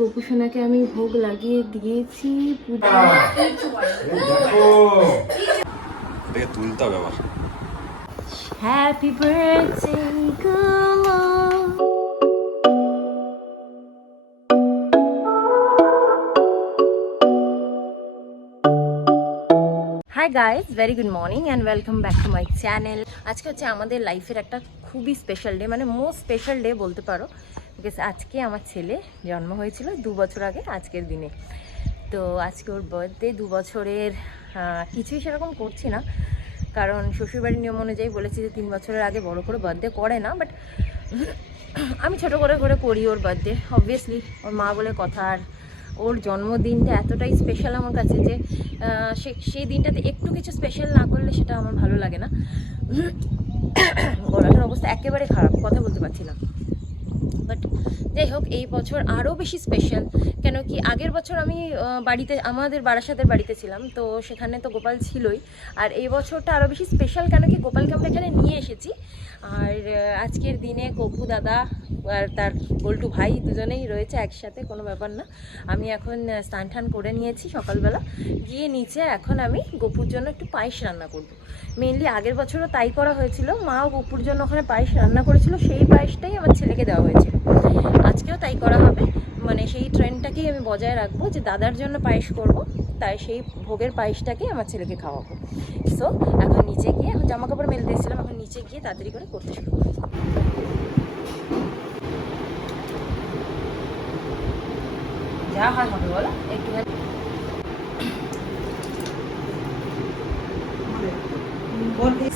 গোপুসোনাকে আমি ভোগ লাগিয়ে দিয়েছি। তুলতে হবে আবার। Happy birthday Gumo. Hi guys, very good morning and welcome back to my channel. আজকে হচ্ছে আমাদের লাইফের একটা খুবই স্পেশাল ডে, মানে মোস্ট স্পেশাল ডে বলতে পারো, বিকজ আজকে আমার ছেলে জন্ম হয়েছিল 2 বছর আগে আজকের দিনে। তো আজকে ওর বার্থডে। 2 বছরের কিছুই সেরকম করছি না, কারণ শ্বশুরবাড়ির নিয়ম অনুযায়ী বলেছি যে 3 বছরের আগে বড় করে বার্থডে করে না, বাট আমি ছোটো করে করি ওর বার্থডে। অবভিয়াসলি ওর মা বলে কথা, আর ওর জন্মদিনটা এতটাই স্পেশাল আমার কাছে যে সেই দিনটাতে একটু কিছু স্পেশাল না করলে সেটা আমার ভালো লাগে না। গলাটার অবস্থা একেবারে খারাপ, কথা বলতে পারছি না। বাট যাই হোক, এই বছর আরও বেশি স্পেশাল। কেন কি আগের বছর আমি বাড়িতে, আমাদের বারাসাতের বাড়িতে ছিলাম, তো সেখানে তো গোপাল ছিলই। আর এই বছরটা আরও বেশি স্পেশাল কেন কি গোপালকে আমরা এখানে নিয়ে এসেছি। আর আজকের দিনে গপু দাদা আর তার বল্টু ভাই দুজনেই রয়েছে একসাথে, কোনো ব্যাপার না। আমি এখন স্নান টান করে নিয়েছি সকালবেলা, গিয়ে নিচে এখন আমি গপুর জন্য একটু পায়েস রান্না করব। মেনলি আগের বছরও তাই করা হয়েছিল, মাও গপুর জন্য ওখানে পায়েস রান্না করেছিল, সেই পায়েসটাই আমার ছেলেকে দেওয়া হয়েছিল। আজকেও তাই করা হবে, মানে সেই ট্রেন্ডটাকেই আমি বজায় রাখবো যে দাদার জন্য পায়েস করব, তাই সেই ভোগের পায়েসটাকেই আমার ছেলেকে খাওয়াবো। সো এখন নিচে গিয়ে, এখন জামা কাপড় মেলতে এসেছিলাম, এখন নিচে গিয়ে তাড়াতাড়ি করে করতে শুরু করবো। যা হয় হবে বলো, একটুখানি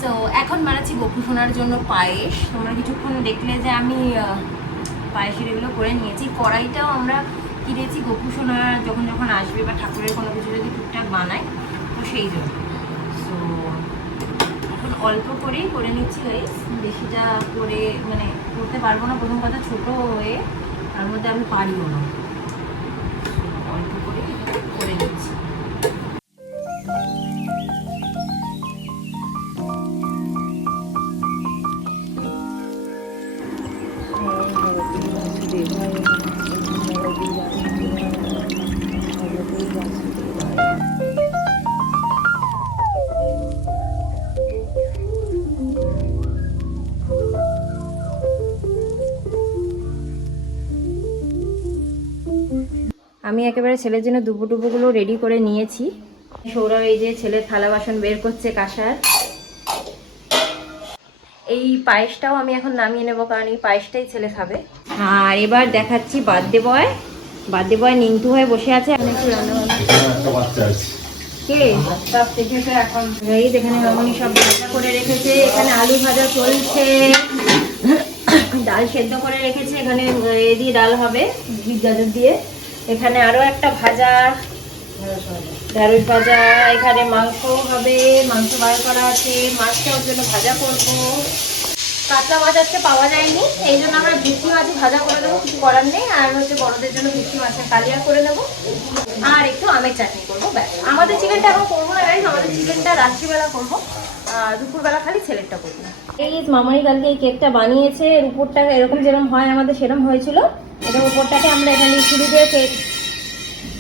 তো এখন বানাচ্ছি গপু সোনার জন্য পায়েস। তোমরা কিছুক্ষণ দেখলে যে আমি পায়েসের এগুলো করে নিয়েছি। কড়াইটাও আমরা কিনেছি গপু সোনা যখন যখন আসবে বা ঠাকুরের কোনো কিছু যদি টুকটাক বানায়, তো সেই জন্য। সো এখন অল্প করেই করে নিচ্ছি গাইস, বেশিটা করে মানে করতে পারবো না। প্রথম কথা ছোটো হয়ে, তার মধ্যে আমি পারিও না, অল্প করে করে নিচ্ছি। আমি একেবারে ছেলের জন্য দুপুগুলো রেডি করে নিয়েছি। সৌরভ এই যে ছেলের থালা বাসন বের করছে কাঁসার। এই পায়েসটাও আমি এখন নামিয়ে নেবো, কারণ এই পায়েসটাই ছেলে খাবে। আর এবার দেখাচ্ছি বার্থডে বয় নিংটু হয়ে বসে আছে। এখানে মামনি সব ভাজা করে রেখেছে, এখানে আলু ভাজা চলছে, ডাল সেদ্ধ করে রেখেছে, এখানে এ দিয়ে ডাল হবে বিট গাজর দিয়ে। এখানে আরো একটা ভাজা, ঢেঁড়স ভাজা, এখানে মাংস হবে, মাংস বার করা আছে, মাছটা ওর জন্য ভাজা করবো। কাতলা মাছ আজকে পাওয়া যায়নি, এই জন্য আমরা ভেটকি মাছ ভাজা করে দেবো, কিছু করার নেই। আর হচ্ছে বড়দের জন্য ভেটকি মাছের কালিয়া করে দেবো, আর একটু আমের চাটনি করবো, ব্যাস। আমাদের চিকেনটা এখন করবো না গাইস, আমাদের চিকেনটা রাত্রিবেলা করবো, আর দুপুরবেলা খালি ছেলেরটা করবো। এই মামনি কালকে এই কেকটা বানিয়েছে, এর উপরটা এরকম যেরকম হয় আমাদের সেরকম হয়েছিল। এটা উপরটাকে আমরা এখানে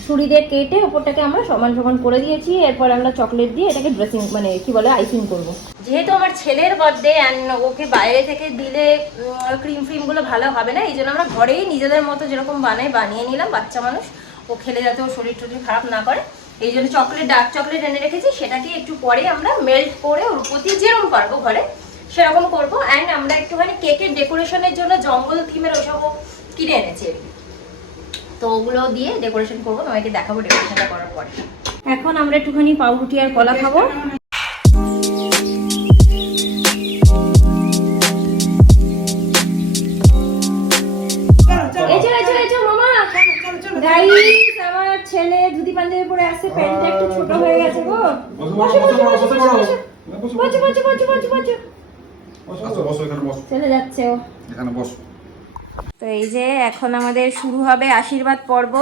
ছুরি দিয়ে কেটে উপরটাকে আমরা সমান সমান করে দিয়েছি। এরপর আমরা চকলেট দিয়ে এটাকে ড্রেসিং, মানে কি বলে, আইসিং করব। যেহেতু আমার ছেলের বার্থডে অ্যান্ড ওকে বাইরে থেকে দিলে ক্রিমগুলো ভালো হবে না, এই জন্য আমরা ঘরেই নিজেদের মতো যেরকম বানিয়ে নিলাম। বাচ্চা মানুষ, ও খেলে যাতে ওর শরীর খারাপ না করে, এই জন্য ডার্ক চকলেট এনে রেখেছি। সেটাকে একটু পরে আমরা মেল্ট করে ওর প্রতি যেরকম পারবো ঘরে সেরকম করবো। অ্যান্ড আমরা একটুখানি কেকের ডেকোরেশনের জন্য জঙ্গল থিমের ওইসবও কিনে এনেছি, তো ওগুলো দিয়ে ডেকোরেশন করবো, তোমাকে দেখাবো ডেকোরেশনটা করার পরে। এখন আমরা একটুখানি পাউরুটি আর কলা খাবো। আমার ছেলে ধুতি পাঞ্জাবি পরে আসছে, প্যান্টটা একটু ছোট হয়ে গেছে গো। চলে যাচ্ছে ও। তো এই যে এখন আমাদের শুরু হবে আশীর্বাদ পর্ব।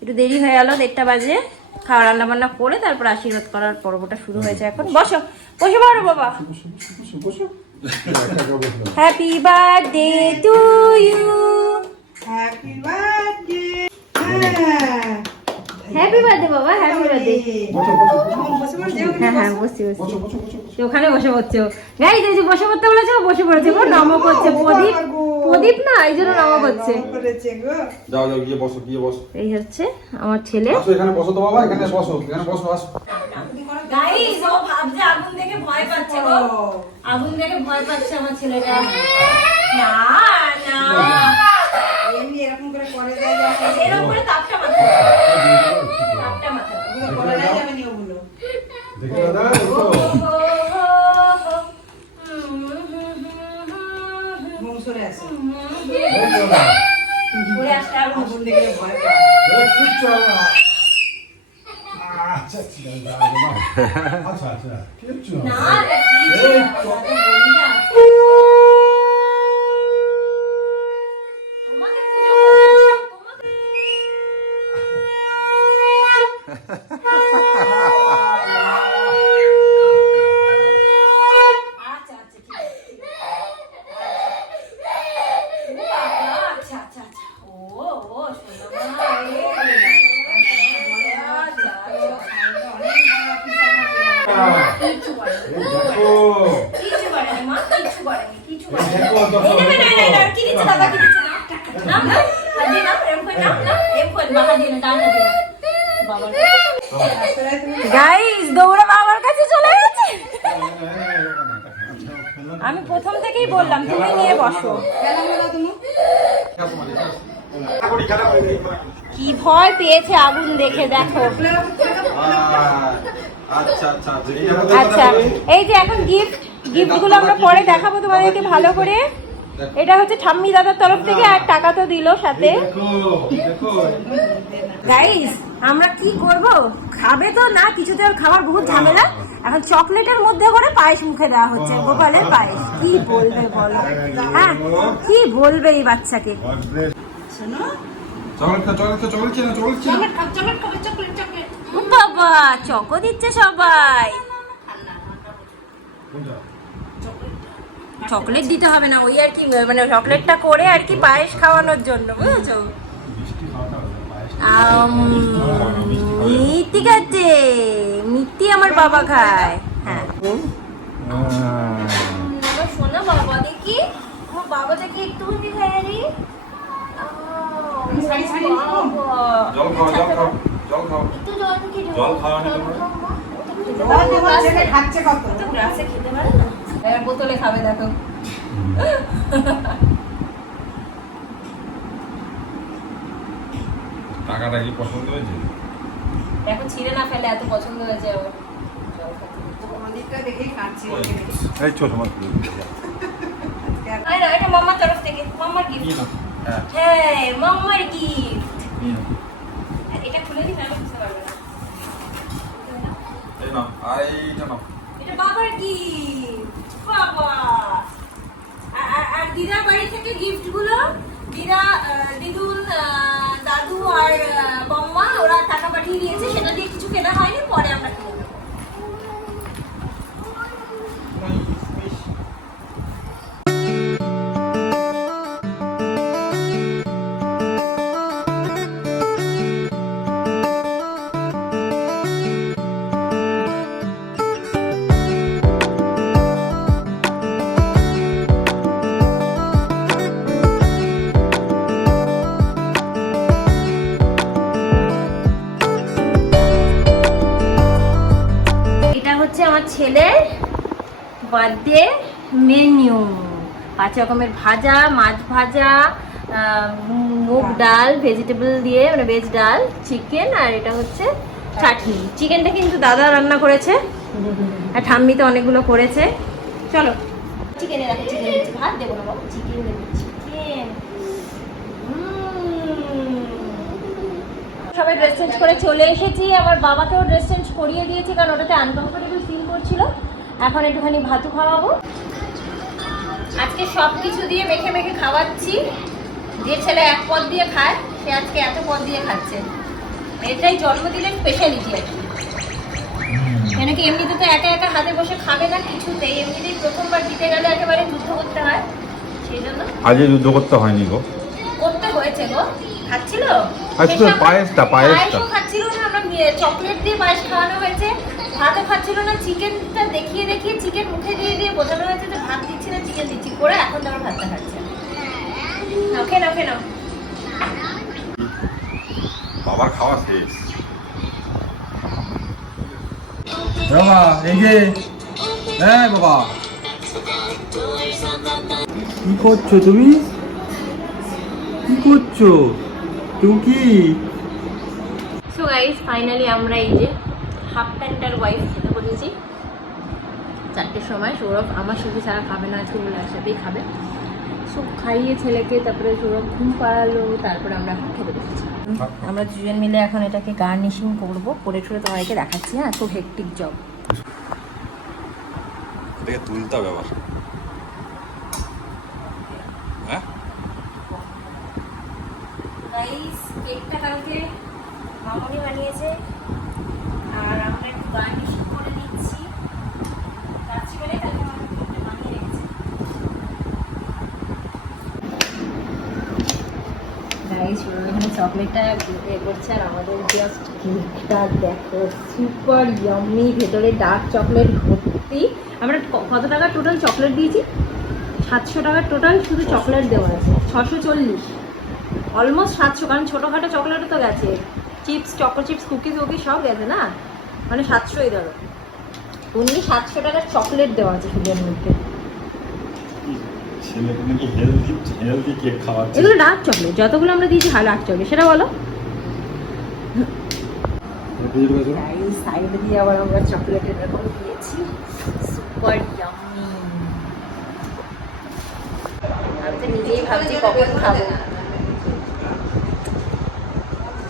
একটু দেরি হয়ে গেল, 1টা বাজে। খাওয়া রান্না বান্না করে তারপর আশীর্বাদ করার পর্বটা শুরু হয়েছে। এখন বসে পড়ো বাবা। Happy birthday to you. Happy birthday. Happy birthday বাবা, হ্যাপি বার্থডে। হ্যাঁ হ্যাঁ বসছি ওখানে বসে পড়ছে। গাইস এই যে বসে পড়তে বলেছে, বসে পড়েছে। ও নমো করছে, প্রদীপ না এই জন্য নমো করছে। যাও যাও গিয়ে বসো, গিয়ে বসো। এই হচ্ছে আমার ছেলে। আসো এখানে বসো তো বাবা, এখানে বসো, এখানে বসো। আসো গাইস ও ভাবছে আগুন দেখে ভয় পাচ্ছে গো, আগুন দেখে ভয় পাচ্ছে আমার ছেলেটা। না না এমনি এরকম করে করে যায়, এরকম করে তাপটা মাথা, তাপটা মাথা করা যাবে না ওগুলো। দেখো দাদা, দেখো ঘুম সরে আসে। ঘুরে আসতে আর আগুন দেখলে ভয় পায়। আচ্ছা আচ্ছা কিচ্ছু না না কিছু না, বলি না। তোমাকে পুজো করতে, আচ্ছা আচ্ছা ঠিক আছে, ঠিক আছে। ও বাবা, আচ্ছা আচ্ছা আচ্ছা। ও ও সোনা মা, আচ্ছা আচ্ছা। কিচ্ছু বলেনি। দেখো কিচ্ছু করেনি মা, কিচ্ছু করেনি, কিচ্ছু করেনি। দেখো তো। এই না, না, না, না, কি দিচ্ছে দাদা, কি দিচ্ছে? নাও, নাও, নাও, হাত দিয়ে নাও, এরম করে নাও, নাও, এরম করে, বাবা দিয়ে না, ডান হাত দিয়ে নাও। বাবার কাছে। Guys, দৌড়ে বাবার কাছে চলে গেছে। আমি প্রথম থেকেই বললাম তুমি নিয়ে বসো। কি ভয় পেয়েছে আগুন দেখে দেখো। আচ্ছা আচ্ছা আচ্ছা এই যে এখন গিফট গুলো আমরা পরে দেখাবো তোমাদেরকে ভালো করে। এটা হচ্ছে ঠাম্মি দাদার তরফ থেকে, আর টাকা তো দিল সাথে। গাইস আমরা কি করব, খাবে তো না, কিছুতে খাবার বহুত ঝামেলা। এখন চকলেটের মধ্যে করে পায়েস মুখে দেওয়া হচ্ছে, গোপালের পায়েস। কি বলবে বলো, হ্যাঁ কি বলবে এই বাচ্চাকে। শোনো, চকলেট। ও বাবা চকো দিচ্ছে সবাই। চকলেট দিতে হবে না, ওই আর কি, মানে চকলেটটা করে আর কি পায়েস খাওয়ানোর জন্য, বুঝেছো? মিষ্টি খাচ্ছে, মিষ্টি আমার বাবা খায়। হ্যাঁ শোনা বাবা দেখি, আমার বাবা দেখি একটুখানি খায় রে। জল খাও একটু জল খেয়ে জল খাওয়া নেই তোমার ছেলে খাচ্ছে কত? গ্লাসে খেতে পারে না, এবার বোতলে খাবে দেখো। টাকাটা কি পছন্দ হয়েছে? দেখো ছিঁড়ে না ফেলে, এত পছন্দ হয়েছে আমার। ওদিকটা দেখেই খাচ্ছে। এই ছোট মাছ এটা মাম্মার তরফ থেকে, মাম্মার গিফট। হ্যাঁ মাম্মার গিফট। এটা খুলে দিই, আমি বুঝতে পারবে না। এই নাও, আর এইটা নাও। এটা বাবার গিফট, বাবা। আর দিদার বাড়ি থেকে গিফট গুলো দিদুন, দাদু আর বম্মা ওরা টাকা পাঠিয়ে দিয়েছে, সেটা দিয়ে কিছু কেনা হয়নি, পরে আমরা কিনে নেবো। আমার ছেলের বার্থডে মেনু, 5 রকমের ভাজা, মাছ ভাজা, মুগ ডাল, ভেজিটেবল দিয়ে, মানে ভেজ ডাল, চিকেন, আর এটা হচ্ছে চাটনি। চিকেনটা কিন্তু দাদা রান্না করেছে, আর ঠাম্মি তো অনেকগুলো করেছে। চলো চিকেনে রাখো, চিকেন দিচ্ছি, ভাত দেবো না বাবা, চিকেন দেবো, চিকেন। সবাই ড্রেস চেঞ্জ করে চলে এসেছি, আমার বাবাকেও ড্রেস চেঞ্জ করিয়ে দিয়েছি, কারণ ওটাতে আনকমফোর্টেবল ফিল করছিল। এখন একটুখানি ভাতু খাওয়াবো। আজকে সব কিছু দিয়ে মেখে মেখে খাওয়াচ্ছি। যে ছেলে এক পদ দিয়ে খায়, সে আজকে এত পদ দিয়ে খাচ্ছে। এটাই জন্মদিনের স্পেশালিটি আর কি। কেন কি এমনিতে তো একা একা হাতে বসে খাবে না কিছুতেই, এমনিতেই প্রথমবার দিতে গেলে একেবারে যুদ্ধ করতে হয়, সেই জন্য। আজকে যুদ্ধ করতে হয়নি গো, করতে হয়েছে গো, খাচ্ছিল আচ্ছা, শেষে আমরা- পায়েসটা। পায়েসও খাচ্ছিল না, আমরা চকলেট দিয়ে পায়েস খাওয়ানো হয়েছে, ভাতও খাচ্ছিল না, চিকেনটা দেখিয়ে দেখিয়ে চিকেন মুখে দিয়ে দিয়ে বোঝানো হয়েছে যে ভাত দিচ্ছি না চিকেন দিচ্ছি করে এখন তো আমার ভাতটা খাচ্ছে। ওকে না ওকে না বাবার খাওয়া শেষ। বাবা এই যে, হ্যাঁ বাবা, কি করছো তুমি? কি করছো তুমি? সো গাইস ফাইনালি আমরা এই যে হাফ প্যান্ট আর ওয়াইফ খেতে বলেছি 4টের সময়। সৌরভ আমার সাথে ছাড়া খাবে না আজকে বলে একসাথেই খাবে। সব খাইয়ে ছেলেকে, তারপরে সৌরভ ঘুম পাড়ালো, তারপরে আমরা এখন খেতে বসেছি। আমরা দুজন মিলে এখন এটাকে গার্নিশিং করবো, করে ঠরে তোমাদেরকে দেখাচ্ছি। হ্যাঁ, খুব হেক্টিক জব। এটাকে তুলতে হবে আবার, হ্যাঁ? গাইস কেকটা কালকে মামনি বানিয়েছে আর আমরা একটু গার্নিশিং করে দিচ্ছি। রাত্রিবেলায় কালকে মামনি কেকটা বানিয়ে রেখেছে। গাইস এখানে চকলেটটা এ করছে আর আমাদের জাস্ট কেকটা দেখো, সুপার ইয়াম্মি, ভেতরে ডার্ক চকলেট ভর্তি। আমরা কত টাকা টোটাল চকলেট দিয়েছি? 700 টাকার টোটাল শুধু চকলেট দেওয়া আছে। 640, অলমোস্ট 700, কারণ ছোটোখাটো চকলেটও তো গেছে, চিপস, চকো চিপস, কুকিজ উকিজ সব গেছে না, মানে 700ই ধরো। উনি 700 টাকার চকলেট দেওয়া আছে শুধু এর মধ্যে। এগুলো ডার্ক চকলেট, যতগুলো আমরা দিয়েছি ডার্ক চকলেট, সেটা বলো। সাইড দিয়ে আবার আমরা চকলেটের এরকম দিয়েছি, সুপার ইয়াম্মি। আমি তো নিজেই ভাবছি কখন খাবো।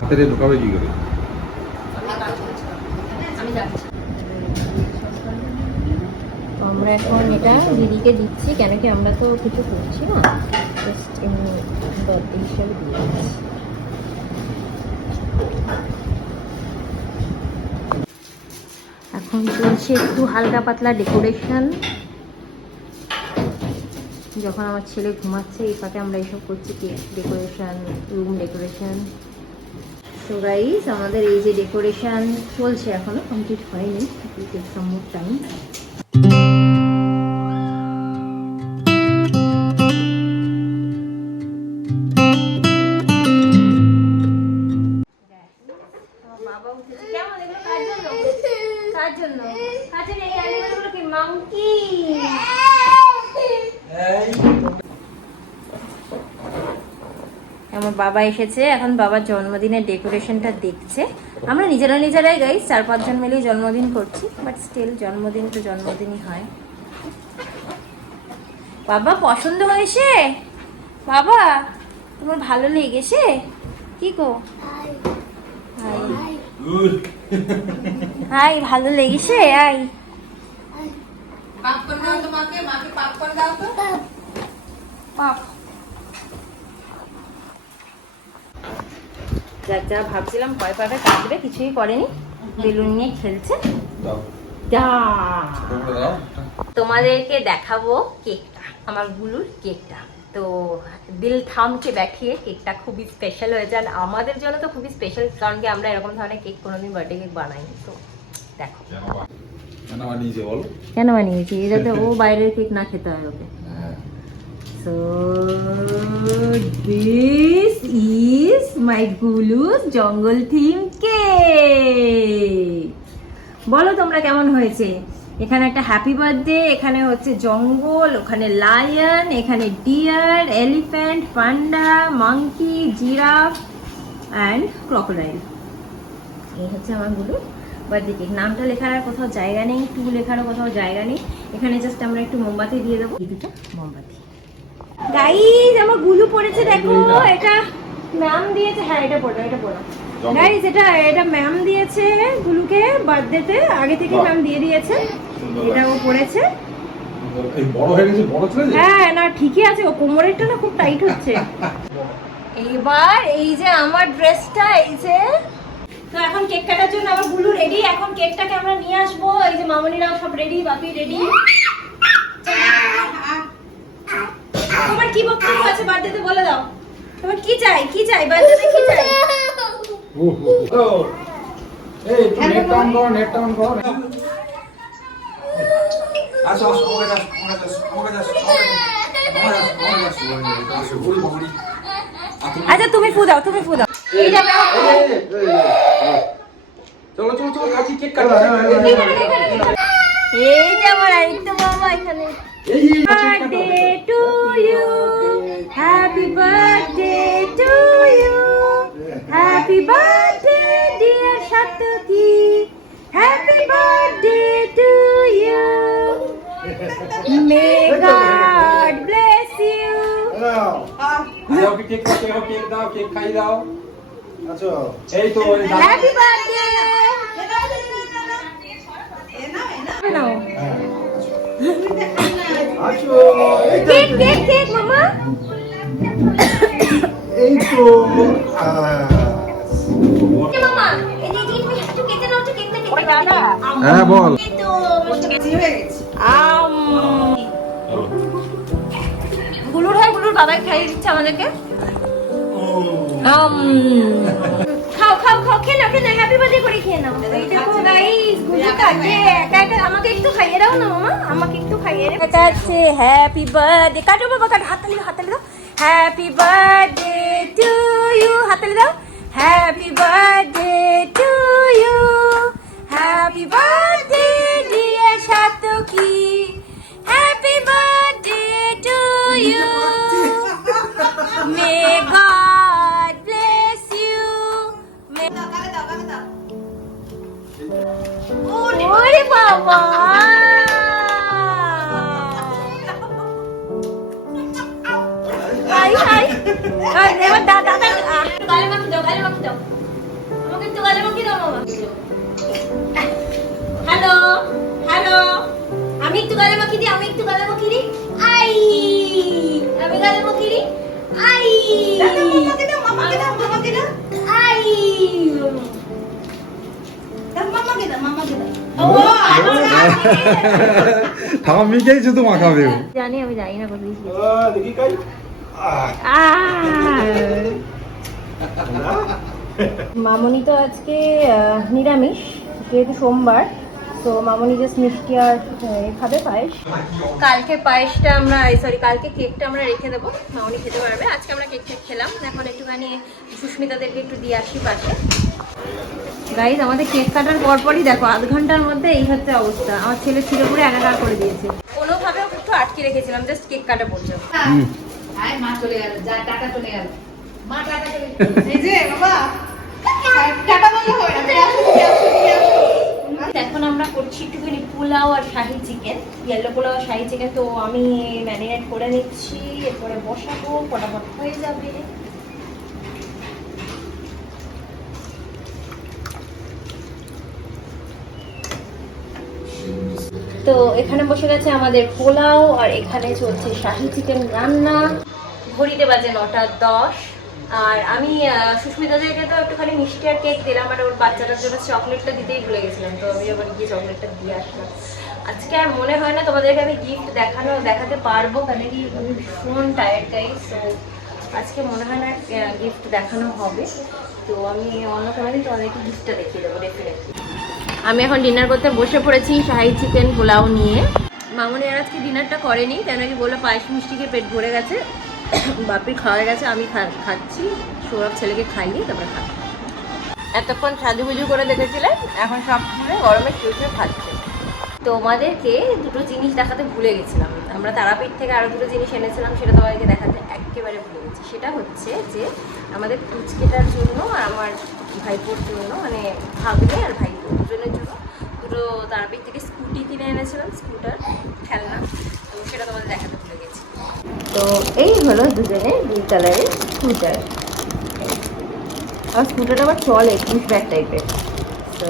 হাতে ঢোকাবে কি করে? আমি যাচ্ছি। আমরা এখন এটা দিদিকে দিচ্ছি, কেন কি আমরা তো কিছু করছি না, জাস্ট এমনি বার্থডে হিসেবে দিয়ে দিচ্ছি। এখন চলছে একটু হালকা পাতলা ডেকোরেশন। যখন আমার ছেলে ঘুমাচ্ছে এই ফাঁকে আমরা এইসব করছি, cake decoration, room decoration. So guys আমাদের এই যে ডেকোরেশন চলছে, এখনো কমপ্লিট হয়নি, it take some more time. বাবা উঠেছে, কেমন এগুলো কার জন্য? কার জন্য? কার জন্য এই অ্যানিমেলগুলো? কি মাংকি? আমার বাবা এসেছে, এখন বাবার জন্মদিনের ডেকোরেশনটা দেখছে। আমরা নিজেরাই গাইস 4-5 জন মিলেই জন্মদিন করছি, বাট স্টিল জন্মদিন তো জন্মদিনই হয়। বাবা পছন্দ হয়েছে? বাবা তোমার ভালো লেগেছে? কি গো? হাই, ভালো লেগেছে? আই পাপকর্ন দাও তো মাকে, মাকে পাপকর্ন দাও তো। পাপ যা ভাবছিলাম ভয় পাবে, কাঁদবে, কিছুই করেনি, বেলুন নিয়ে খেলছে। তোমাদেরকে দেখাবো কেকটা, আমার গুলুর কেকটা। তো দিল থামকে দেখিয়ে, কেকটা খুবই স্পেশাল হয়েছে আর আমাদের জন্য তো খুবই স্পেশাল, কারণ কি আমরা এরকম ধরনের কেক কোনোদিন বার্থডে কেক বানাইনি। তো দেখো কেন বানিয়েছি, যাতে ও বাইরের কেক না খেতে হয় ওকে। So this is my Gulu's jungle theme cake. বলো তোমরা কেমন হয়েছে? এখানে একটা হ্যাপি বার্থডে, এখানে হচ্ছে জঙ্গল, ওখানে লায়ন, এখানে deer, elephant, panda, monkey, giraffe and crocodile. এই হচ্ছে আমার গুলো বার্থডে কেক। নামটা লেখার আর কোথাও জায়গা নেই, টু লেখারও কোথাও জায়গা নেই। এখানে জাস্ট আমরা একটু মোমবাতি দিয়ে দেবো, দুটো মোমবাতি। গাইস আমার গুলু পড়েছে, দেখো এটা ম্যাম দিয়েছে। হ্যাঁ এটা পড়ো, এটা পড়ো গাইস, এটা ম্যাম দিয়েছে গুলুকে বার্থডেতে, আগে থেকে ম্যাম দিয়ে দিয়েছে। এটা ও পড়েছে, বড় হয়ে গেছে, বড় ছেলে। হ্যাঁ না ঠিকই আছে, ও কোমরেরটা না খুব টাইট হচ্ছে। এইবার এই যে আমার ড্রেসটা, এই যে তো এখন কেক কাটার জন্য আমার গুলু রেডি। এখন কেকটাকে আমরা নিয়ে আসবো, এই যে মামনিরাও সব রেডি, বাপি রেডি। তোমার কি বক্তব্য আছে বার্থডেতে বলে দাও। তোমার কি চাই বাচ্চাদের কি চাই? এই নেট অন কর আসো আচ্ছা তুমি ফু দাও এই যাবে চলো কাটি কেক কাটি এই যে আমার আরেকটা বাবা এখানে birthday to you happy birthday to you happy birthday dear Satki happy birthday to you may God bless you দাও কেক দাও কেক খাই দাও আচ্ছা এই তো হ্যাপি বার্থডে নাও আছো কেক মামা এই তো মামা এই যে তুমি একটু কেটে নাও তো কেকটা কেটে দাদা হ্যাঁ বল তো হয়ে গেছে গুলুর বাবাই খাইয়ে দিচ্ছে আমাদেরকে খাও খেয়ে নাও হ্যাপি বার্থডে করে খেয়ে নাও এই দেখো গাইস গুলুটা একা আমাকে একটু খাইয়ে দাও না মামা আমাকে একটু খাইয়ে দাও এটা আছে হ্যাপি বার্থডে কাটো বাবা কাটো হাততালি দাও হ্যাপি বার্থডে টু ইউ হাততালি দাও happy birthday to you happy birthday dear Satki happy birthday to you may God bless you ওরে বাবা হাই এবার দাদা গালে মাখি দাও আমাকে একটু গালে মাখি দাও মামা হ্যালো আমি একটু গালে মাখি দিই আই আমি গালে মাখি দিই আই মামাকে দাও আই মামাকে দাও ঠাম্মিকেই শুধু মাখাবে জানি আমি জানি না কত দিয়েছি দেখি কাই মামনি তো আজকে নিরামিষ যেহেতু সোমবার তো মামনি জাস্ট মিষ্টি আর খাবে পায়েস কালকে কালকে কেকটা আমরা রেখে দেবো মামনি খেতে পারবে আজকে আমরা কেক খেলাম এখন একটুখানি সুস্মিতাদেরকে একটু দিয়ে আসি পাশে গাইজ আমাদের কেক কাটার পরপরই দেখো আধ ঘন্টার মধ্যে এই হচ্ছে অবস্থা আমার ছেলে ছিঁড়ে পুরো একাকার করে দিয়েছে কোনোভাবে ওকে একটু আটকে রেখেছিলাম জাস্ট কেক কাটা পর্যন্ত মা চলে গেল টাটা চলে গেল এই যে বাবা টাটা বললে হয় না এখন আমরা করছি একটুখানি পোলাও আর শাহি চিকেন ইয়েলো পোলাও আর শাহি চিকেন তো আমি ম্যারিনেট করে নিচ্ছি এরপরে বসাবো ফটাফট হয়ে যাবে তো এখানে বসে গেছে আমাদের পোলাও আর এখানে চলছে শাহি চিকেন রান্না ঘড়িতে বাজে 9:10 আর আমি সুস্মিতাদেরকে তো একটুখানি মিষ্টি আর কেক দিলাম আর ওর বাচ্চাটার জন্য চকলেটটা দিতেই ভুলে গেছিলাম তো আমি আবার গিয়ে চকলেটটা দিয়ে আসলাম আজকে আর মনে হয় না তোমাদেরকে আমি গিফট দেখাতে পারবো কারণ কি আমি ভীষণ টায়ার্ড গাইস তো আজকে মনে হয় না গিফট দেখানো হবে তো আমি অন্য কোনো দিন তোমাদেরকে গিফটটা দেখিয়ে দেবো ডেফিনেটলি আমি এখন ডিনার করতে বসে পড়েছি শাহি চিকেন পোলাও নিয়ে মামনি আর আজকে ডিনারটা করেনি কেন কি বললো পায়েস মিষ্টিকে পেট ভরে গেছে বাপির খাওয়া গেছে আমি খাচ্ছি সৌরভ ছেলেকে খাইয়ে তারপরে খাচ্ছি এতক্ষণ সাজুগুজু করে দেখেছিলেন এখন সব খুলে গরমে শুয়ে খাচ্ছে তোমাদেরকে দুটো জিনিস দেখাতে ভুলে গেছিলাম আমরা তারাপীঠ থেকে আরও দুটো জিনিস এনেছিলাম সেটা তোমাদেরকে দেখাতে একেবারে ভুলে গেছি সেটা হচ্ছে যে আমাদের পুচকেটার জন্য আর আমার ভাইপোর জন্য মানে ভাগ্নে আর ভাইপো দুজনের জন্য দুটো তারাপীঠ থেকে স্কুটি কিনে এনেছিলাম স্কুটার খেলনা তো সেটা তোমাদের দেখাতে ভুলে গেছি তো এই হলো দুজনের দুই কালারের স্কুটার আর স্কুটারটা আবার চলে পুশ ব্যাগ টাইপের তো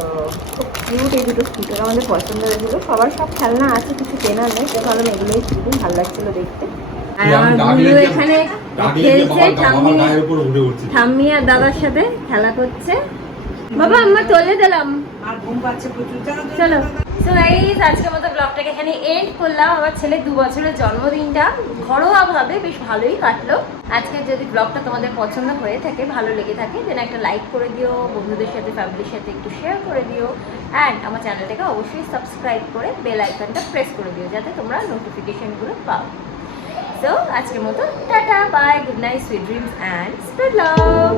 খুব কিউট এই দুটো স্কুটার আমাদের পছন্দ হয়েছিল সবার সব খেলনা আছে কিছু কেনার নেই তো ভালো এগুলোই খুবই ভালো লাগছিল দেখতে আর আমার গুলো এখানে খেলছে ঠাম্মি আর দাদার সাথে খেলা করছে বাবা আমরা চলে দিলাম আর ঘুম পাচ্ছে প্রচুর চলো সো গাইস আজকের মতো ব্লগটাকে এখানে এন্ড করলাম। আমার ছেলে 2 বছরের জন্মদিনটা ঘরোয়াভাবে বেশ ভালোই কাটলো। আজকে যদি ব্লগটা তোমাদের পছন্দ হয়ে থাকে, ভালো লেগে থাকে, দেন একটা লাইক করে দিও, বন্ধুদের সাথে ফ্যামিলির সাথে একটু শেয়ার করে দিও, অ্যান্ড আমার চ্যানেলটাকে অবশ্যই সাবস্ক্রাইব করে বেল আইকনটা প্রেস করে দিও যাতে তোমরা নোটিফিকেশনগুলো পাও। সো আজকের মতো tata, bye, good night, sweet dreams and spread love.